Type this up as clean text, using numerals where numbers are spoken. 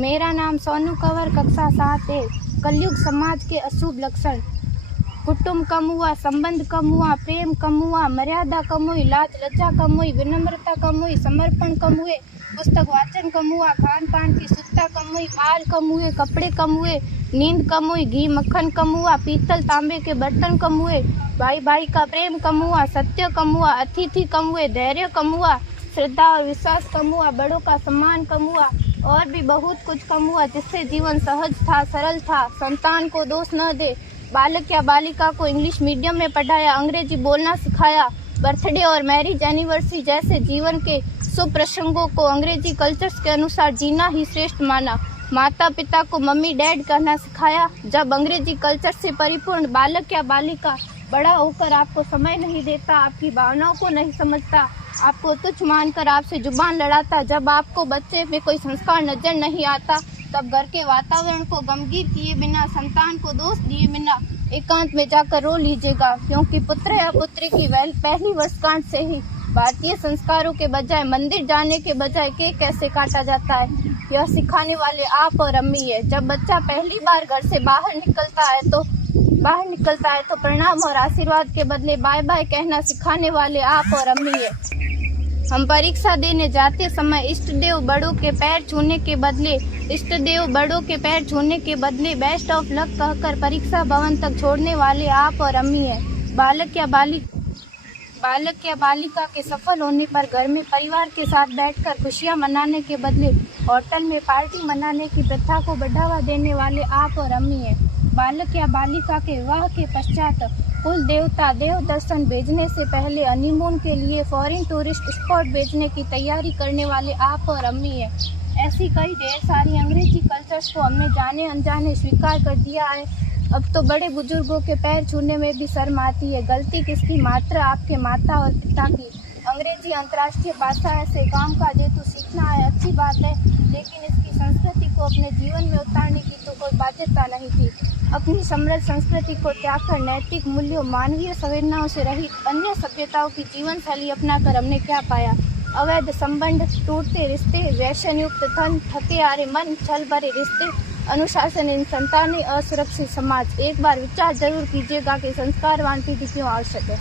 मेरा नाम सोनू कंवर, कक्षा 7 है। कलयुग समाज के अशुभ लक्षण। कुटुंब कम हुआ, संबंध कम हुआ, प्रेम कम हुआ, मर्यादा कम हुई, लाज लज्जा कम हुई, विनम्रता कम हुई, समर्पण कम हुए, पुस्तक वाचन कम हुआ, खान पान की शुद्धता कम हुई, बाल कम हुए, कपड़े कम हुए, नींद कम हुई, घी मक्खन कम हुआ, पीतल तांबे के बर्तन कम हुए, भाई भाई का प्रेम कम हुआ, सत्य कम हुआ, अतिथि कम हुए, धैर्य कम हुआ, श्रद्धा और विश्वास कम हुआ, बड़ों का सम्मान कम हुआ और भी बहुत कुछ कम हुआ जिससे जीवन सहज था, सरल था। संतान को दोष न दे। बालक या बालिका को इंग्लिश मीडियम में पढ़ाया, अंग्रेजी बोलना सिखाया, बर्थडे और मैरिज एनिवर्सरी जैसे जीवन के शुभ प्रसंगों को अंग्रेजी कल्चर्स के अनुसार जीना ही श्रेष्ठ माना। माता पिता को मम्मी डैड कहना सिखाया। जब अंग्रेजी कल्चर से परिपूर्ण बालक या बालिका बड़ा होकर आपको समय नहीं देता, आपकी भावनाओं को नहीं समझता, आपको तुच्छ मानकर आपसे जुबान लड़ाता, जब आपको बच्चे में कोई संस्कार नजर नहीं आता, तब घर के वातावरण को गमगीन किए बिना, संतान को दोष दिए बिना एकांत में जाकर रो लीजिएगा, क्योंकि पुत्र या पुत्री की पहली वर्षगांठ से ही भारतीय संस्कारों के बजाय, मंदिर जाने के बजाय केक कैसे काटा जाता है, यह सिखाने वाले आप और अम्मी है। जब बच्चा पहली बार घर से बाहर निकलता है तो प्रणाम और आशीर्वाद के बदले बाय बाय कहना सिखाने वाले आप और अम्मी है। हम परीक्षा देने जाते समय इष्ट देव बड़ों के पैर छूने के बदले बेस्ट ऑफ लक कहकर परीक्षा भवन तक छोड़ने वाले आप और अम्मी है। बालक या बालिका के सफल होने पर घर में परिवार के साथ बैठकर खुशियां मनाने के बदले होटल में पार्टी मनाने की प्रथा को बढ़ावा देने वाले आप और अम्मी है। बालक या बालिका के विवाह के पश्चात कुल देवता देव दर्शन भेजने से पहले हनीमून के लिए फॉरेन टूरिस्ट स्पॉट भेजने की तैयारी करने वाले आप और अम्मी है। ऐसी कई ढेर सारी अंग्रेजी कल्चर्स को हमने जाने अनजाने स्वीकार कर दिया है। अब तो बड़े बुजुर्गों के पैर छूने में भी शर्म आती है। गलती किसकी? मात्र आपके माता और पिता की। अंग्रेजी अंतर्राष्ट्रीय भाषा है से काम का जेतु सीखना है, अच्छी बात है, लेकिन इसकी संस्कृति को अपने जीवन में उतारने की तो कोई बाध्यता नहीं थी। अपनी समृद्ध संस्कृति को त्याग कर नैतिक मूल्यों, मानवीय संवेदनाओं से रहित अन्य सभ्यताओं की जीवन शैली अपनाकर हमने क्या पाया? अवैध संबंध, टूटते रिश्ते, व्यसन युक्त धन, थके हारे मन, छल भरे रिश्ते, अनुशासनहीन संतानें, असुरक्षित समाज। एक बार विचार जरूर कीजिएगा कि संस्कारवान पीढ़ी क्यों आवश्यक है।